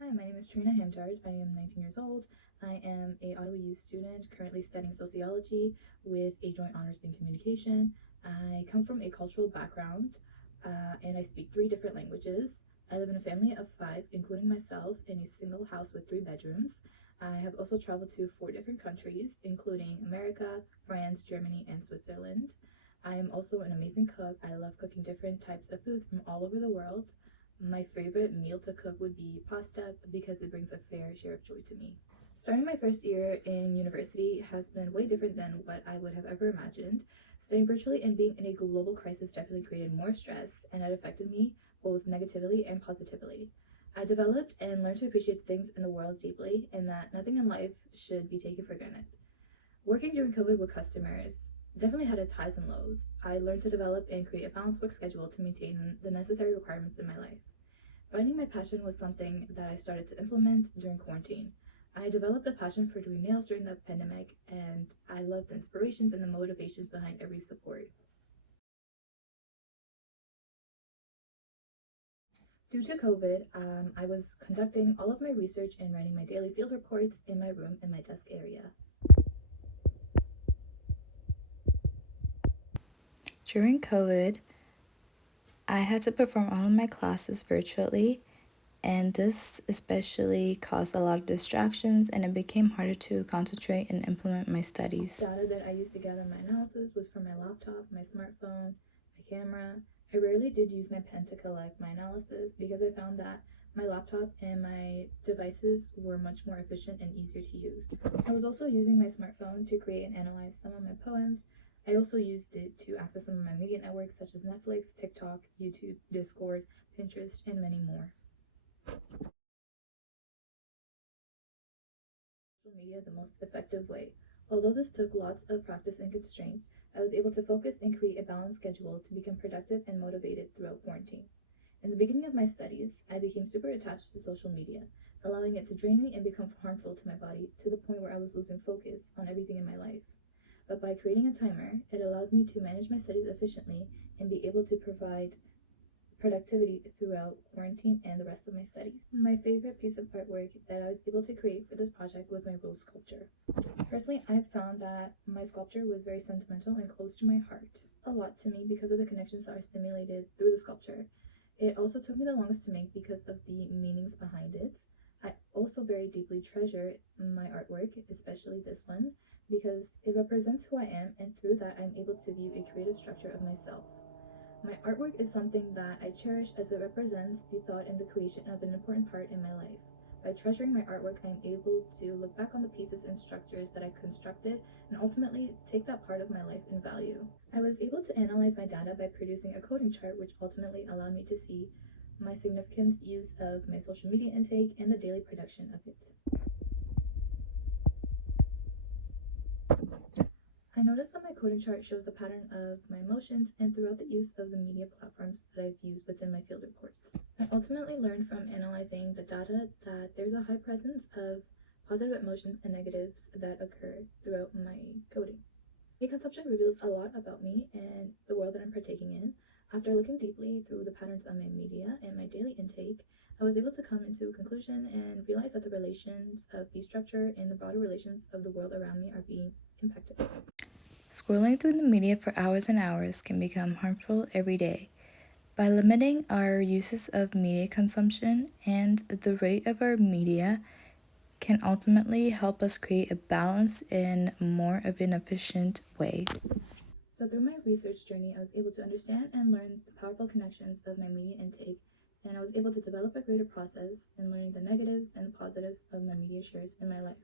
Hi, my name is Trina Hamjard. I am 19 years old. I am a Ottawa U student currently studying sociology with a joint honors in communication. I come from a cultural background and I speak 3 different languages. I live in a family of 5, including myself, in a single house with 3 bedrooms. I have also traveled to 4 different countries, including America, France, Germany, and Switzerland. I am also an amazing cook. I love cooking different types of foods from all over the world. My favorite meal to cook would be pasta because it brings a fair share of joy to me. Starting my first year in university has been way different than what I would have ever imagined. Studying virtually and being in a global crisis definitely created more stress, and it affected me both negatively and positively. I developed and learned to appreciate things in the world deeply, and that nothing in life should be taken for granted. Working during COVID with customers definitely had its highs and lows. I learned to develop and create a balanced work schedule to maintain the necessary requirements in my life. Finding my passion was something that I started to implement during quarantine. I developed a passion for doing nails during the pandemic, and I loved the inspirations and the motivations behind every support. Due to COVID, I was conducting all of my research and writing my daily field reports in my room in my desk area. During COVID, I had to perform all of my classes virtually, and this especially caused a lot of distractions, and it became harder to concentrate and implement my studies. Data that I used to gather my analysis was from my laptop, my smartphone, my camera. I rarely did use my pen to collect my analysis because I found that my laptop and my devices were much more efficient and easier to use. I was also using my smartphone to create and analyze some of my poems. I also used it to access some of my media networks such as Netflix, TikTok, YouTube, Discord, Pinterest, and many more. Social media the most effective way. Although this took lots of practice and constraint, I was able to focus and create a balanced schedule to become productive and motivated throughout quarantine. In the beginning of my studies, I became super attached to social media, allowing it to drain me and become harmful to my body to the point where I was losing focus on everything in my life. But by creating a timer, it allowed me to manage my studies efficiently and be able to provide productivity throughout quarantine and the rest of my studies. My favorite piece of artwork that I was able to create for this project was my rose sculpture. Personally, I found that my sculpture was very sentimental and close to my heart. A lot to me because of the connections that are stimulated through the sculpture. It also took me the longest to make because of the meanings behind it. I also very deeply treasure my artwork, especially this one, because it represents who I am, and through that I'm able to view a creative structure of myself. My artwork is something that I cherish as it represents the thought and the creation of an important part in my life. By treasuring my artwork, I am able to look back on the pieces and structures that I constructed and ultimately take that part of my life in value. I was able to analyze my data by producing a coding chart, which ultimately allowed me to see my significant use of my social media intake and the daily production of it. I noticed that my coding chart shows the pattern of my emotions and throughout the use of the media platforms that I've used within my field reports. I ultimately learned from analyzing the data that there's a high presence of positive emotions and negatives that occur throughout my coding. Media consumption reveals a lot about me and the world that I'm partaking in. After looking deeply through the patterns of my media and my daily intake, I was able to come into a conclusion and realize that the relations of the structure and the broader relations of the world around me are being impacted. Scrolling through the media for hours and hours can become harmful every day. By limiting our uses of media consumption and the rate of our media can ultimately help us create a balance in more of an efficient way. So through my research journey, I was able to understand and learn the powerful connections of my media intake, and I was able to develop a greater process in learning the negatives and the positives of my media shares in my life.